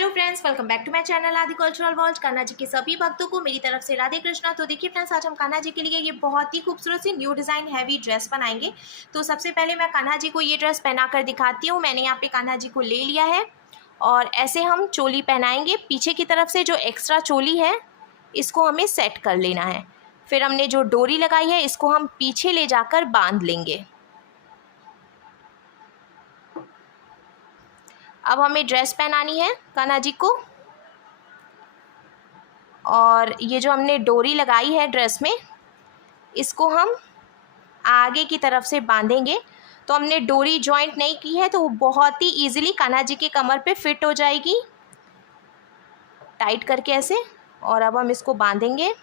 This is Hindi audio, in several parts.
Hello friends, welcome back to my channel Aadi cultural world. Kanha ji के सभी भक्तों को मेरी तरफ से राधे कृष्णा। तो देखिए फ्रेंड्स, आज हम कान्हा जी के लिए ये बहुत ही खूबसूरत सी न्यू डिज़ाइन हैवी ड्रेस बनाएंगे। तो सबसे पहले मैं कान्हा जी को ये ड्रेस पहना कर दिखाती हूँ। मैंने यहाँ पे कान्हा जी को ले लिया है और ऐसे हम चोली पहनाएंगे। पीछे की तरफ से जो एक्स्ट्रा चोली है इसको हमें सेट कर लेना है। फिर हमने जो डोरी लगाई है इसको हम पीछे ले जाकर बांध लेंगे। अब हमें ड्रेस पहनानी है कान्हा जी को, और ये जो हमने डोरी लगाई है ड्रेस में इसको हम आगे की तरफ से बांधेंगे। तो हमने डोरी जॉइंट नहीं की है तो वो बहुत ही इजीली कान्हा जी के कमर पे फिट हो जाएगी, टाइट करके ऐसे। और अब हम इसको बांधेंगे।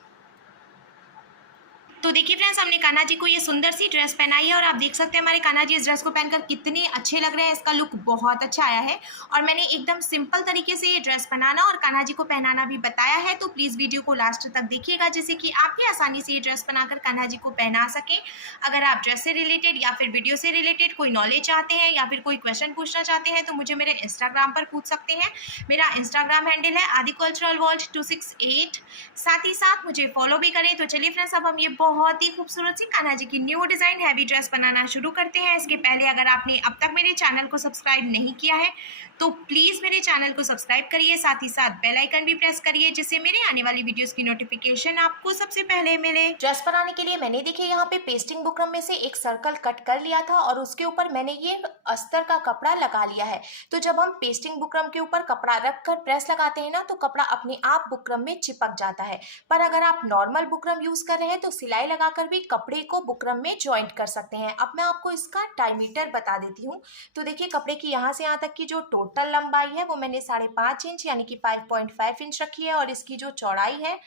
तो देखिए फ्रेंड्स, हमने कान्हा जी को ये सुंदर सी ड्रेस पहनाई है और आप देख सकते हैं हमारे कान्हा जी इस ड्रेस को पहनकर कितने अच्छे लग रहे हैं। इसका लुक बहुत अच्छा आया है और मैंने एकदम सिंपल तरीके से ये ड्रेस बनाना और कान्हा जी को पहनाना भी बताया है। तो प्लीज़ वीडियो को लास्ट तक देखिएगा, जिससे कि आप भी आसानी से ये ड्रेस बनाकर कान्हा जी को पहना सकें। अगर आप ड्रेस से रिलेटेड या फिर वीडियो से रिलेटेड कोई नॉलेज चाहते हैं या फिर कोई क्वेश्चन पूछना चाहते हैं तो मुझे मेरे इंस्टाग्राम पर पूछ सकते हैं। मेरा इंस्टाग्राम हैंडल है आदि कल्चरल वर्ल्ड 268। साथ ही साथ मुझे फॉलो भी करें। तो चलिए फ्रेंड्स, अब हम ये बहुत ही खूबसूरत सी कान्हा जी की न्यू डिज़ाइन हैवी ड्रेस बनाना शुरू करते हैं। इसके पहले अगर आपने अब तक मेरे चैनल को सब्सक्राइब नहीं किया है तो प्लीज़ मेरे चैनल को सब्सक्राइब करिए, साथ ही साथ बेल आइकन भी प्रेस करिए, जिससे मेरे आने वाली वीडियोस की नोटिफिकेशन आपको सबसे पहले मिले। ड्रेस बनाने के लिए मैंने देखिए यहाँ पे पेस्टिंग बुकरम में से एक सर्कल कट कर लिया था और उसके ऊपर मैंने ये अस्तर का कपड़ा लगा लिया है। तो जब हम पेस्टिंग बुकरम के ऊपर कपड़ा रख कर प्रेस लगाते हैं ना तो कपड़ा अपने आप बुकरम में चिपक जाता है। पर अगर आप नॉर्मल बुकरम यूज कर रहे हैं तो सिलाई लगाकर भी कपड़े को बुकरम में ज्वाइंट कर सकते हैं। अब मैं आपको इसका डायमीटर बता देती हूँ। तो देखिए, कपड़े की यहाँ से यहाँ तक की जो टोटल लंबाई है वो मैंने 5.5 इंच यानी कि 5.5 इंच रखी है, और इसकी जो चौड़ाई है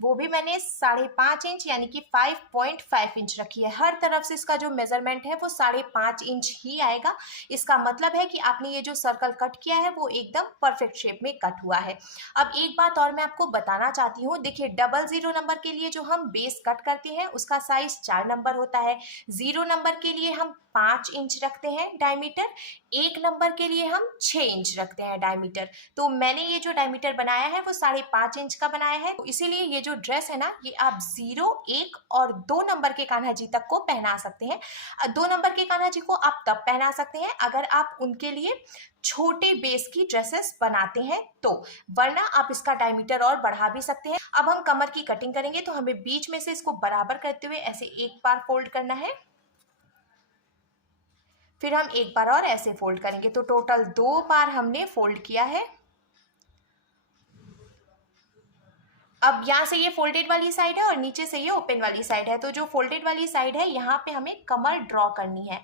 वो भी मैंने 5.5 इंच यानी कि 5.5 इंच रखी है। हर तरफ से इसका जो मेजरमेंट है वो 5.5 इंच ही आएगा। इसका मतलब है कि आपने ये जो सर्कल कट किया है वो एकदम परफेक्ट शेप में कट हुआ है। अब एक बात और मैं आपको बताना चाहती हूँ। देखिए, 00 नंबर के लिए जो हम बेस कट करते हैं उसका साइज 4 नंबर होता है। 0 नंबर के लिए हम 5 इंच रखते हैं डायमीटर। 1 नंबर के लिए हम 6 इंच रखते हैं डायमीटर। तो मैंने ये जो डायमीटर बनाया है वो 5.5 इंच का बनाया है। तो इसीलिए ये जो ड्रेस है ना, ये आप 0, 1 और 2 नंबर के कान्हा जी तक को पहना सकते हैं। 2 नंबर के कान्हा जी को आप तब पहना सकते हैं अगर आप उनके लिए छोटे बेस की ड्रेसेस बनाते हैं तो, वरना आप इसका डायमीटर और बढ़ा भी सकते हैं। अब हम कमर की कटिंग करेंगे तो हमें बीच में से इसको बराबर करते हुए ऐसे एक बार फोल्ड करना है, फिर हम एक बार और ऐसे फोल्ड करेंगे। तो टोटल 2 बार हमने फोल्ड किया है। अब यहाँ से ये फोल्डेड वाली साइड है और नीचे से ये ओपन वाली साइड है। तो जो फोल्डेड वाली साइड है यहाँ पे हमें कमर ड्रॉ करनी है।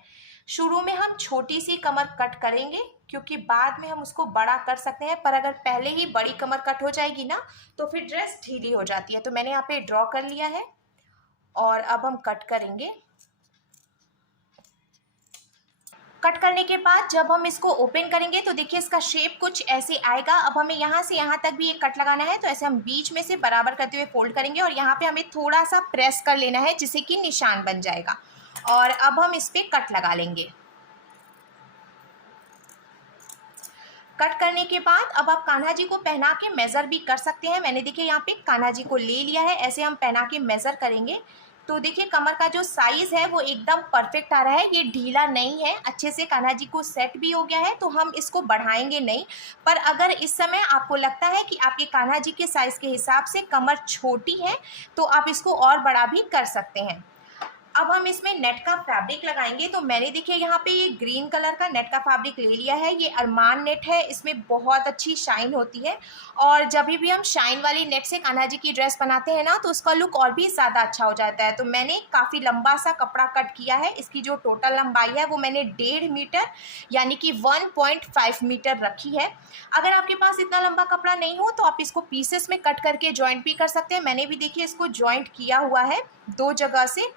शुरू में हम छोटी सी कमर कट करेंगे क्योंकि बाद में हम उसको बड़ा कर सकते हैं, पर अगर पहले ही बड़ी कमर कट हो जाएगी ना तो फिर ड्रेस ढीली हो जाती है। तो मैंने यहाँ पे ड्रॉ कर लिया है और अब हम कट करेंगे। कट करने के बाद जब हम इसको ओपन करेंगे तो देखिए इसका शेप कुछ ऐसे आएगा। अब हमें यहाँ से यहाँ तक भी एक कट लगाना है। तो ऐसे हम बीच में से बराबर करते हुए फोल्ड करेंगे और यहाँ पे हमें थोड़ा सा प्रेस कर लेना है जिससे कि निशान बन जाएगा। और अब हम इस पे कट लगा लेंगे। कट करने के बाद अब आप कान्हा जी को पहना के मेज़र भी कर सकते हैं। मैंने देखिए यहाँ पे कान्हा जी को ले लिया है, ऐसे हम पहना के मेज़र करेंगे। तो देखिए कमर का जो साइज़ है वो एकदम परफेक्ट आ रहा है, ये ढीला नहीं है, अच्छे से कान्हा जी को सेट भी हो गया है। तो हम इसको बढ़ाएंगे नहीं। पर अगर इस समय आपको लगता है कि आपके कान्हा जी के साइज़ के हिसाब से कमर छोटी है तो आप इसको और बड़ा भी कर सकते हैं। अब हम इसमें नेट का फैब्रिक लगाएंगे। तो मैंने देखिए यहाँ पे ये ग्रीन कलर का नेट का फैब्रिक ले लिया है। ये अरमान नेट है, इसमें बहुत अच्छी शाइन होती है और जब भी हम शाइन वाली नेट से कान्हा जी की ड्रेस बनाते हैं ना तो उसका लुक और भी ज़्यादा अच्छा हो जाता है। तो मैंने काफ़ी लंबा सा कपड़ा कट किया है। इसकी जो टोटल लंबाई है वो मैंने 1.5 मीटर यानी कि 1.5 मीटर रखी है। अगर आपके पास इतना लंबा कपड़ा नहीं हो तो आप इसको पीसेस में कट करके जॉइंट भी कर सकते हैं। मैंने भी देखिए इसको जॉइंट किया हुआ है 2 जगह से।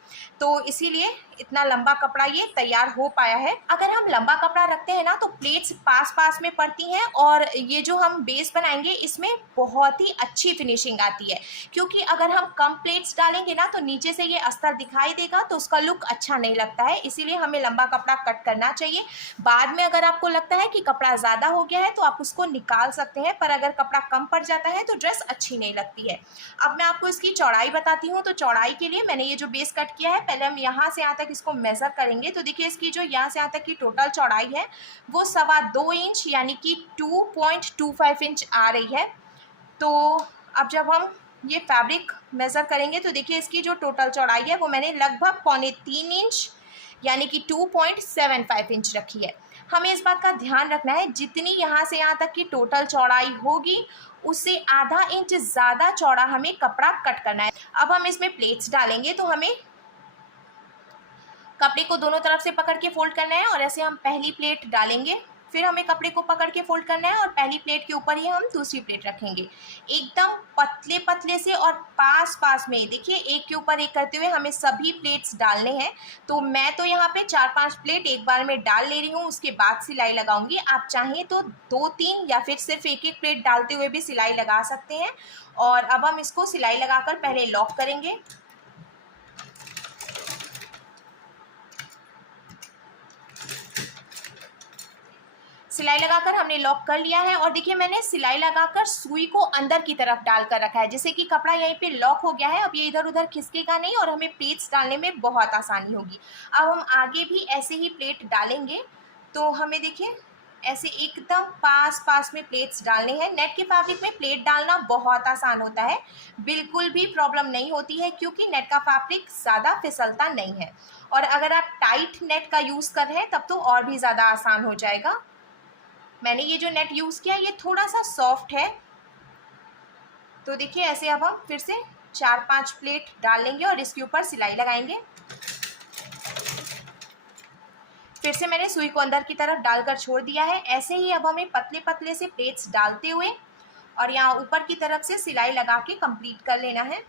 तो इसीलिए इतना लंबा कपड़ा ये तैयार हो पाया है। अगर हम लंबा कपड़ा रखते हैं ना तो प्लेट्स पास पास में पड़ती हैं और ये जो हम बेस बनाएंगे इसमें बहुत ही अच्छी फिनिशिंग आती है, क्योंकि अगर हम कम प्लेट्स डालेंगे ना तो नीचे से ये अस्तर दिखाई देगा तो उसका लुक अच्छा नहीं लगता है। इसीलिए हमें लंबा कपड़ा कट करना चाहिए। बाद में अगर आपको लगता है कि कपड़ा ज़्यादा हो गया है तो आप उसको निकाल सकते हैं, पर अगर कपड़ा कम पड़ जाता है तो ड्रेस अच्छी नहीं लगती है। अब मैं आपको इसकी चौड़ाई बताती हूँ। तो चौड़ाई के लिए मैंने ये जो बेस कट किया है, पहले हम यहाँ से यहाँ तक इसको मेज़र करेंगे। तो देखिए इसकी जो यहाँ से यहाँ तक की टोटल चौड़ाई है वो 2.25 इंच यानी कि 2.25 इंच आ रही है। तो अब जब हम ये फैब्रिक मेज़र करेंगे तो देखिए इसकी जो टोटल चौड़ाई है वो मैंने लगभग 2.25 इंच यानी कि 2.75 इंच रखी है। हमें इस बात का ध्यान रखना है जितनी यहाँ से यहाँ तक की टोटल चौड़ाई होगी उससे आधा इंच ज़्यादा चौड़ा हमें कपड़ा कट करना है। अब हम इसमें प्लेट्स डालेंगे तो हमें कपड़े को दोनों तरफ से पकड़ के फोल्ड करना है और ऐसे हम पहली प्लेट डालेंगे, फिर हमें कपड़े को पकड़ के फोल्ड करना है और पहली प्लेट के ऊपर ही हम दूसरी प्लेट रखेंगे। एकदम पतले पतले से और पास पास में देखिए एक के ऊपर एक करते हुए हमें सभी प्लेट्स डालने हैं। तो मैं तो यहाँ पे 4-5 प्लेट एक बार में डाल ले रही हूँ, उसके बाद सिलाई लगाऊंगी। आप चाहें तो 2-3 या फिर सिर्फ एक एक प्लेट डालते हुए भी सिलाई लगा सकते हैं। और अब हम इसको सिलाई लगाकर पहले लॉक करेंगे। सिलाई लगाकर हमने लॉक कर लिया है और देखिए मैंने सिलाई लगाकर सुई को अंदर की तरफ डाल कर रखा है, जिससे कि कपड़ा यहीं पे लॉक हो गया है। अब ये इधर उधर खिसकेगा नहीं और हमें प्लेट्स डालने में बहुत आसानी होगी। अब हम आगे भी ऐसे ही प्लेट डालेंगे। तो हमें देखिए ऐसे एकदम पास पास में प्लेट्स डालने हैं। नेट के फैब्रिक में प्लेट डालना बहुत आसान होता है, बिल्कुल भी प्रॉब्लम नहीं होती है, क्योंकि नेट का फैब्रिक ज़्यादा फिसलता नहीं है। और अगर आप टाइट नेट का यूज़ कर रहे हैं तब तो और भी ज़्यादा आसान हो जाएगा। मैंने ये जो नेट यूज़ किया ये थोड़ा सा सॉफ्ट है। तो देखिए ऐसे अब हम फिर से 4-5 प्लेट डाल लेंगे और इसके ऊपर सिलाई लगाएंगे। फिर से मैंने सुई को अंदर की तरफ डालकर छोड़ दिया है। ऐसे ही अब हमें पतले पतले से प्लेट्स डालते हुए और यहाँ ऊपर की तरफ से सिलाई लगा के कंप्लीट कर लेना है।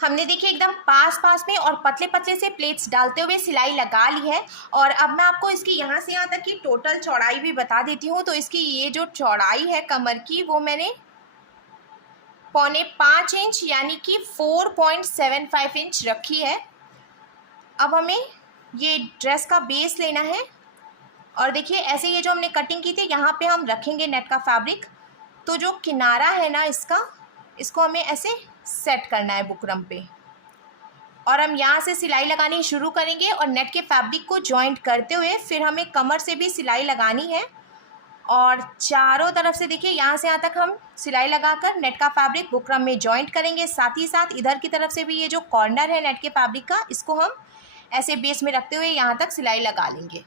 हमने देखिए एकदम पास पास में और पतले पतले से प्लेट्स डालते हुए सिलाई लगा ली है। और अब मैं आपको इसकी यहाँ से यहाँ तक की टोटल चौड़ाई भी बता देती हूँ। तो इसकी ये जो चौड़ाई है कमर की वो मैंने 4.25 इंच यानी कि 4.75 इंच रखी है। अब हमें ये ड्रेस का बेस लेना है और देखिए ऐसे ये जो हमने कटिंग की थी यहाँ पे हम रखेंगे नेट का फैब्रिक। तो जो किनारा है ना इसको हमें ऐसे सेट करना है बुकरम पे और हम यहाँ से सिलाई लगानी शुरू करेंगे और नेट के फैब्रिक को जॉइंट करते हुए फिर हमें कमर से भी सिलाई लगानी है। और चारों तरफ से देखिए यहाँ से यहाँ तक हम सिलाई लगाकर नेट का फैब्रिक बुकरम में जॉइंट करेंगे। साथ ही साथ इधर की तरफ से भी ये जो कॉर्नर है नेट के फैब्रिक का इसको हम ऐसे बेस में रखते हुए यहाँ तक सिलाई लगा लेंगे।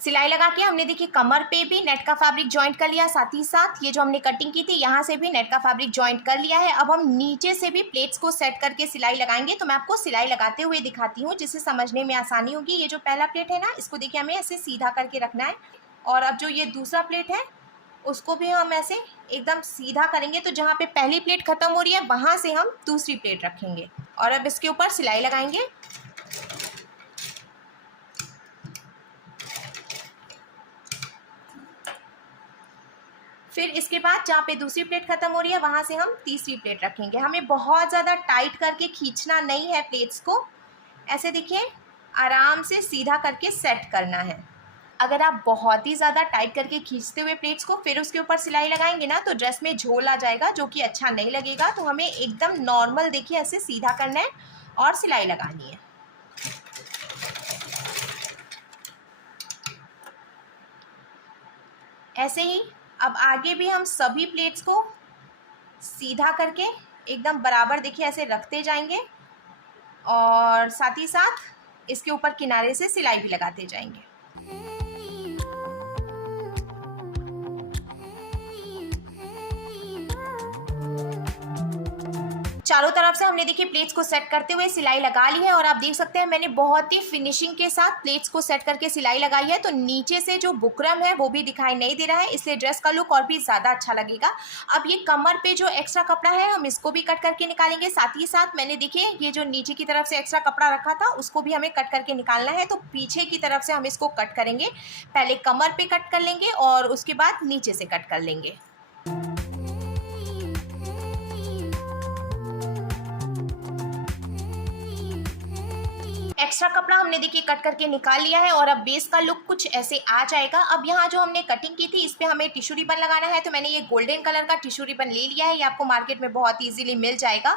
सिलाई लगा के हमने देखिए कमर पे भी नेट का फैब्रिक जॉइंट कर लिया, साथ ही साथ ये जो हमने कटिंग की थी यहाँ से भी नेट का फैब्रिक जॉइंट कर लिया है। अब हम नीचे से भी प्लेट्स को सेट करके सिलाई लगाएंगे। तो मैं आपको सिलाई लगाते हुए दिखाती हूँ जिससे समझने में आसानी होगी। ये जो पहला प्लेट है ना इसको देखिए हमें ऐसे सीधा करके रखना है और अब जो ये दूसरा प्लेट है उसको भी हम ऐसे एकदम सीधा करेंगे। तो जहाँ पे पहली प्लेट खत्म हो रही है वहाँ से हम दूसरी प्लेट रखेंगे और अब इसके ऊपर सिलाई लगाएंगे। फिर इसके बाद जहाँ पे दूसरी प्लेट खत्म हो रही है वहाँ से हम तीसरी प्लेट रखेंगे। हमें बहुत ज़्यादा टाइट करके खींचना नहीं है प्लेट्स को, ऐसे देखिए आराम से सीधा करके सेट करना है। अगर आप बहुत ही ज़्यादा टाइट करके खींचते हुए प्लेट्स को फिर उसके ऊपर सिलाई लगाएंगे ना तो ड्रेस में झोल आ जाएगा जो कि अच्छा नहीं लगेगा। तो हमें एकदम नॉर्मल देखिए ऐसे सीधा करना है और सिलाई लगानी है। ऐसे ही अब आगे भी हम सभी प्लेट्स को सीधा करके एकदम बराबर देखिए ऐसे रखते जाएंगे और साथ ही साथ इसके ऊपर किनारे से सिलाई भी लगाते जाएंगे। चारों तरफ से हमने देखिए प्लेट्स को सेट करते हुए सिलाई लगा ली है और आप देख सकते हैं मैंने बहुत ही फिनिशिंग के साथ प्लेट्स को सेट करके सिलाई लगाई है। तो नीचे से जो बुकरम है वो भी दिखाई नहीं दे रहा है, इसलिए ड्रेस का लुक और भी ज़्यादा अच्छा लगेगा। अब ये कमर पे जो एक्स्ट्रा कपड़ा है हम इसको भी कट करके निकालेंगे। साथ ही साथ मैंने देखिए ये जो नीचे की तरफ से एक्स्ट्रा कपड़ा रखा था उसको भी हमें कट करके निकालना है। तो पीछे की तरफ से हम इसको कट करेंगे, पहले कमर पे कट कर लेंगे और उसके बाद नीचे से कट कर लेंगे। एक्स्ट्रा कपड़ा हमने देखिए कट करके निकाल लिया है और अब बेस का लुक कुछ ऐसे आ जाएगा। अब यहाँ जो हमने कटिंग की थी इस पे हमें टिश्यू रिबन लगाना है। तो मैंने ये गोल्डन कलर का टिश्यू रिबन ले लिया है, ये आपको मार्केट में बहुत इजीली मिल जाएगा।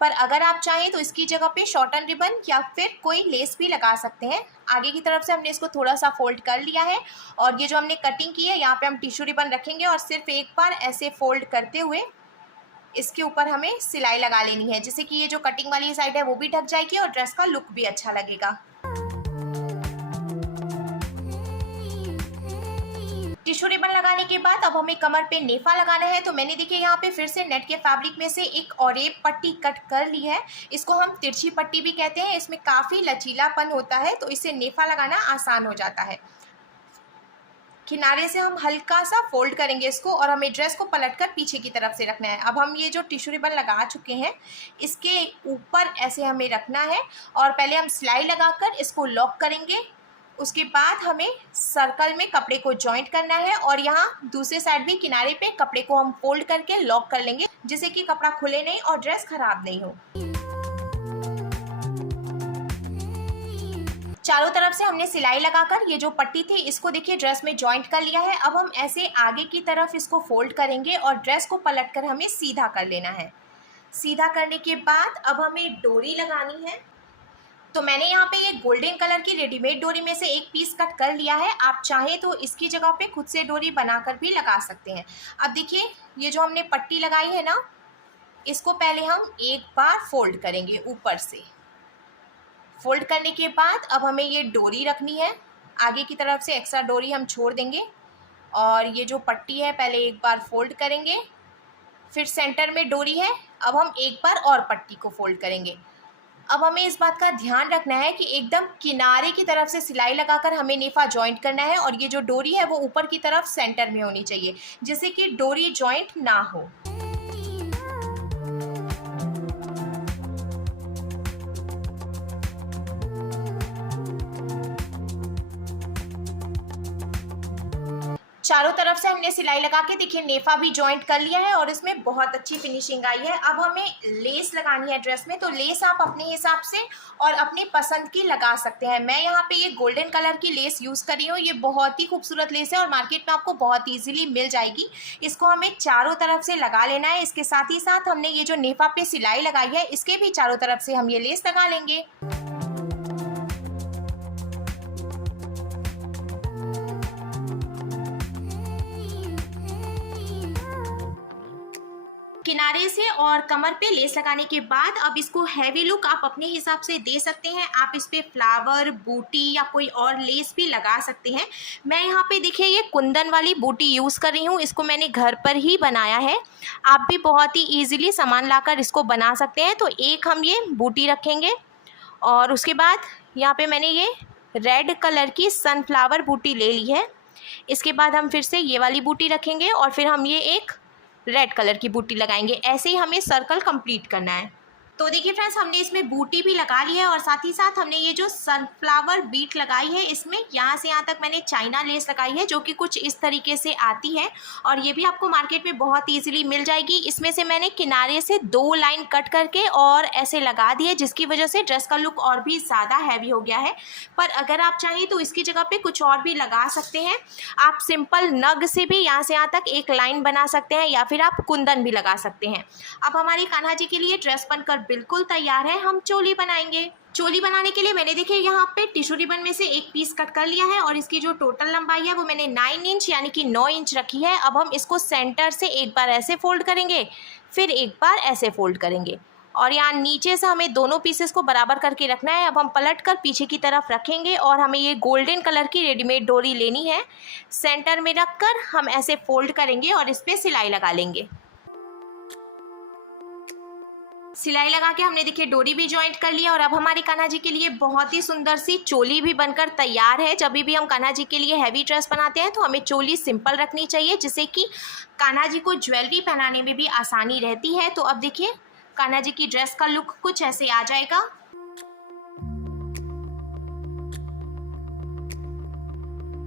पर अगर आप चाहें तो इसकी जगह पे शॉर्टन रिबन या फिर कोई लेस भी लगा सकते हैं। आगे की तरफ से हमने इसको थोड़ा सा फोल्ड कर लिया है और ये जो हमने कटिंग की है यहाँ पे हम टिश्यू रिबन रखेंगे और सिर्फ एक बार ऐसे फोल्ड करते हुए इसके ऊपर हमें सिलाई लगा लेनी है, जिससे कि ये जो कटिंग वाली साइड है वो भी ढक जाएगी और ड्रेस का लुक भी अच्छा लगेगा। टिश्यू रिबन लगाने के बाद अब हमें कमर पे नेफा लगाना है। तो मैंने देखिए यहाँ पे फिर से नेट के फैब्रिक में से एक ऑरेप पट्टी कट कर ली है। इसको हम तिरछी पट्टी भी कहते हैं, इसमें काफ़ी लचीलापन होता है तो इससे नेफा लगाना आसान हो जाता है। किनारे से हम हल्का सा फोल्ड करेंगे इसको और हमें ड्रेस को पलटकर पीछे की तरफ से रखना है। अब हम ये जो टिश्यू रिबन लगा चुके हैं इसके ऊपर ऐसे हमें रखना है और पहले हम सिलाई लगाकर इसको लॉक करेंगे। उसके बाद हमें सर्कल में कपड़े को जॉइंट करना है और यहाँ दूसरे साइड भी किनारे पे कपड़े को हम फोल्ड करके लॉक कर लेंगे, जिससे कि कपड़ा खुले नहीं और ड्रेस खराब नहीं हो। चारों तरफ से हमने सिलाई लगाकर ये जो पट्टी थी इसको देखिए ड्रेस में जॉइंट कर लिया है। अब हम ऐसे आगे की तरफ इसको फोल्ड करेंगे और ड्रेस को पलटकर हमें सीधा कर लेना है। सीधा करने के बाद अब हमें डोरी लगानी है। तो मैंने यहाँ पे ये गोल्डन कलर की रेडीमेड डोरी में से एक पीस कट कर लिया है। आप चाहें तो इसकी जगह पे खुद से डोरी बनाकर भी लगा सकते हैं। अब देखिए ये जो हमने पट्टी लगाई है ना, इसको पहले हम एक बार फोल्ड करेंगे ऊपर से। फोल्ड करने के बाद अब हमें ये डोरी रखनी है, आगे की तरफ से एक्स्ट्रा डोरी हम छोड़ देंगे और ये जो पट्टी है पहले एक बार फोल्ड करेंगे, फिर सेंटर में डोरी है, अब हम एक बार और पट्टी को फोल्ड करेंगे। अब हमें इस बात का ध्यान रखना है कि एकदम किनारे की तरफ से सिलाई लगाकर हमें नेफा जॉइंट करना है और ये जो डोरी है वो ऊपर की तरफ सेंटर में होनी चाहिए, जिससे कि डोरी जॉइंट ना हो। चारों तरफ से हमने सिलाई लगा के देखिए नेफा भी जॉइंट कर लिया है और इसमें बहुत अच्छी फिनिशिंग आई है। अब हमें लेस लगानी है ड्रेस में। तो लेस आप अपने हिसाब से और अपनी पसंद की लगा सकते हैं। मैं यहाँ पे ये गोल्डन कलर की लेस यूज़ कर रही हूँ, ये बहुत ही खूबसूरत लेस है और मार्केट में आपको बहुत ईजिली मिल जाएगी। इसको हमें चारों तरफ से लगा लेना है। इसके साथ ही साथ हमने ये जो नेफा पे सिलाई लगाई है इसके भी चारों तरफ से हम ये लेस लगा लेंगे। किनारे से और कमर पे लेस लगाने के बाद अब इसको हैवी लुक आप अपने हिसाब से दे सकते हैं। आप इस पे फ्लावर, बूटी या कोई और लेस भी लगा सकते हैं। मैं यहाँ पे देखिए ये कुंदन वाली बूटी यूज़ कर रही हूँ, इसको मैंने घर पर ही बनाया है। आप भी बहुत ही ईजिली सामान लाकर इसको बना सकते हैं। तो एक हम ये बूटी रखेंगे और उसके बाद यहाँ पर मैंने ये रेड कलर की सनफ्लावर बूटी ले ली है। इसके बाद हम फिर से ये वाली बूटी रखेंगे और फिर हम ये एक रेड कलर की बूटी लगाएंगे। ऐसे ही हमें सर्कल कंप्लीट करना है। तो देखिए फ्रेंड्स, हमने इसमें बूटी भी लगा ली है और साथ ही साथ हमने ये जो सनफ्लावर बीट लगाई है इसमें यहाँ से यहाँ तक मैंने चाइना लेस लगाई है, जो कि कुछ इस तरीके से आती है और ये भी आपको मार्केट में बहुत इजीली मिल जाएगी। इसमें से मैंने किनारे से 2 लाइन कट करके और ऐसे लगा दी है, जिसकी वजह से ड्रेस का लुक और भी ज़्यादा हैवी हो गया है। पर अगर आप चाहें तो इसकी जगह पे कुछ और भी लगा सकते हैं। आप सिंपल नग से भी यहाँ से यहाँ तक एक लाइन बना सकते हैं या फिर आप कुंदन भी लगा सकते हैं। अब हमारी कान्हा जी के लिए ड्रेस बनकर बिल्कुल तैयार है। हम चोली बनाएंगे। चोली बनाने के लिए मैंने देखिए यहाँ पे टिश्यू रिबन में से एक पीस कट कर लिया है और इसकी जो टोटल लंबाई है वो मैंने 9 इंच यानी कि 9 इंच रखी है। अब हम इसको सेंटर से एक बार ऐसे फोल्ड करेंगे, फिर एक बार ऐसे फोल्ड करेंगे और यहाँ नीचे से हमें दोनों पीसेस को बराबर करके रखना है। अब हम पलट कर पीछे की तरफ रखेंगे और हमें ये गोल्डन कलर की रेडीमेड डोरी लेनी है। सेंटर में रख कर हम ऐसे फोल्ड करेंगे और इस पर सिलाई लगा लेंगे। सिलाई लगा के हमने देखिए डोरी भी जॉइंट कर लिया और अब हमारे कान्हा जी के लिए बहुत ही सुंदर सी चोली भी बनकर तैयार है। जब भी हम कान्हा जी के लिए हैवी ड्रेस बनाते हैं तो हमें चोली सिंपल रखनी चाहिए, जिससे कि कान्हा जी को ज्वेलरी पहनाने में भी आसानी रहती है। तो अब देखिए कान्हा जी की ड्रेस का लुक कुछ ऐसे आ जाएगा।